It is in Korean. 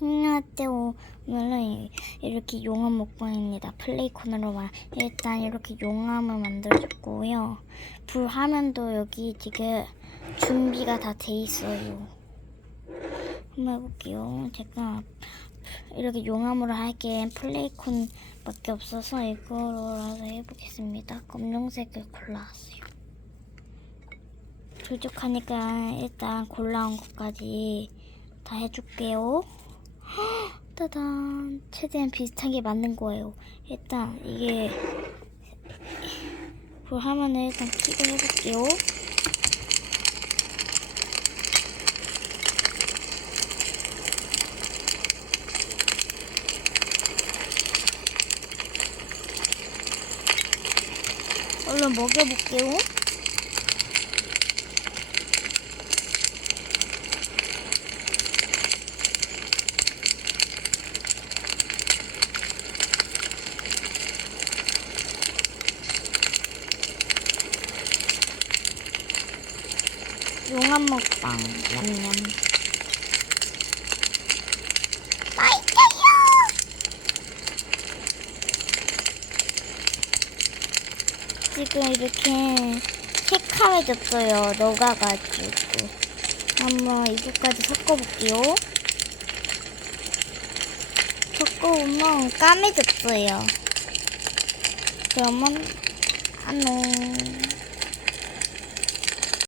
안녕하세요. 오늘은 이렇게 용암 먹방입니다. 플레이콘으로만 일단 이렇게 용암을 만들어줬고요. 불 화면도 여기 지금 준비가 다 돼 있어요. 한번 해볼게요. 제가 이렇게 용암으로 하기엔 플레이 콘밖에 없어서 이거로라도 해보겠습니다. 검정색을 골라왔어요. 부족하니까 일단 골라온 것까지 다 해줄게요. 따단 최대한 비슷하게 만든 거예요. 일단 이게 불 화면을 일단 켜고 해볼게요. 얼른 먹여볼게요. 용암 먹방. 냠냠 맛있어요 지금 이렇게 새카매졌어요. 녹아가지고. 한번 이거까지 섞어볼게요. 섞어보면 까매졌어요. 그러면 안녕